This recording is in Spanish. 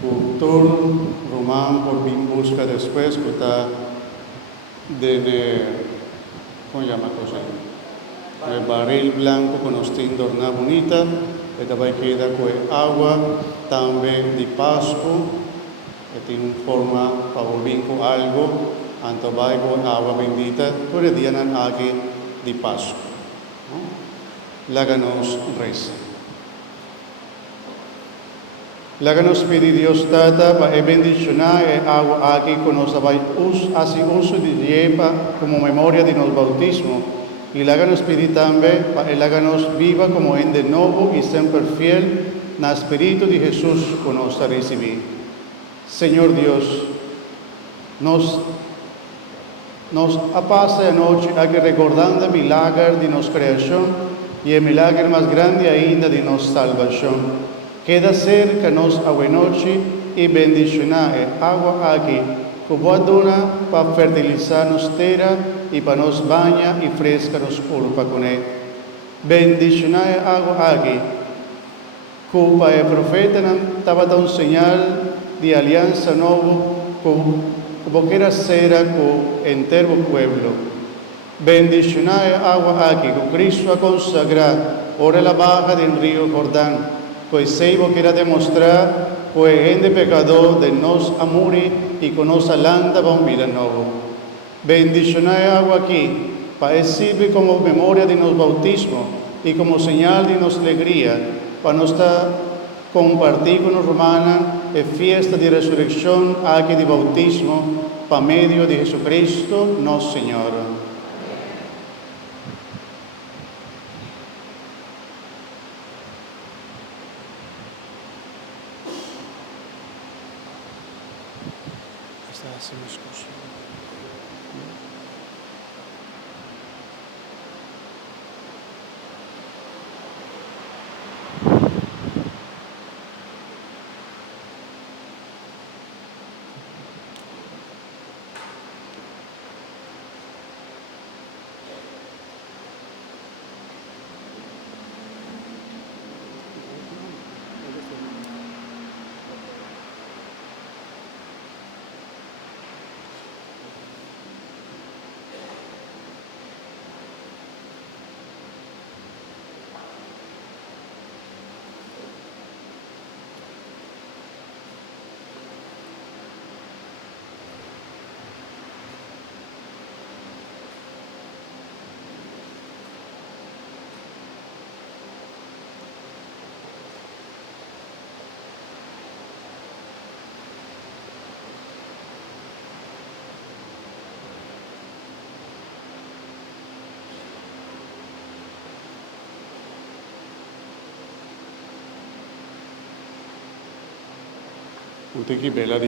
Cultor román por bin busca después que está de ¿cómo llama cosa? El barril blanco con ostindorna bonita, esta va queda con agua, también de pasco, que tiene forma para volver con algo, anto va con agua bendita, todo el día aquí de pasco. Láganos reza. Láganos pedir Dios Tata para bendicionar agua aquí con nos hace uso de lleva como memoria de nos bautismo. Y láganos pedir también para láganos viva como en de nuevo y siempre fiel na Espíritu de Jesús con nos a recibir. Señor Dios, nos apasa anoche a que recordando el milagro de nuestra creación y el milagro más grande ainda de nuestra salvación. Queda cerca nos a noche y bendicionar agua aquí, que boa dona para fertilizar nos terra y para nos baña y fresca nos pulpa con él. Bendicionar agua aquí, que para el profeta estaba un señal de alianza nuevo, como quiera ser con entero pueblo. Bendicionar agua aquí, que Cristo ha consagrado, ora la baja del río Jordán, pues seivo quiera demostrar, pues gente pecador de nos amore y con nos alanda para un vida nuevo. Bendicionar agua aquí, para sirve como memoria de nos bautismo y como señal de nos alegría, para nos compartir con los romanos la fiesta de resurrección aquí de bautismo, para medio de Jesucristo, nuestro Señor. Usted que bella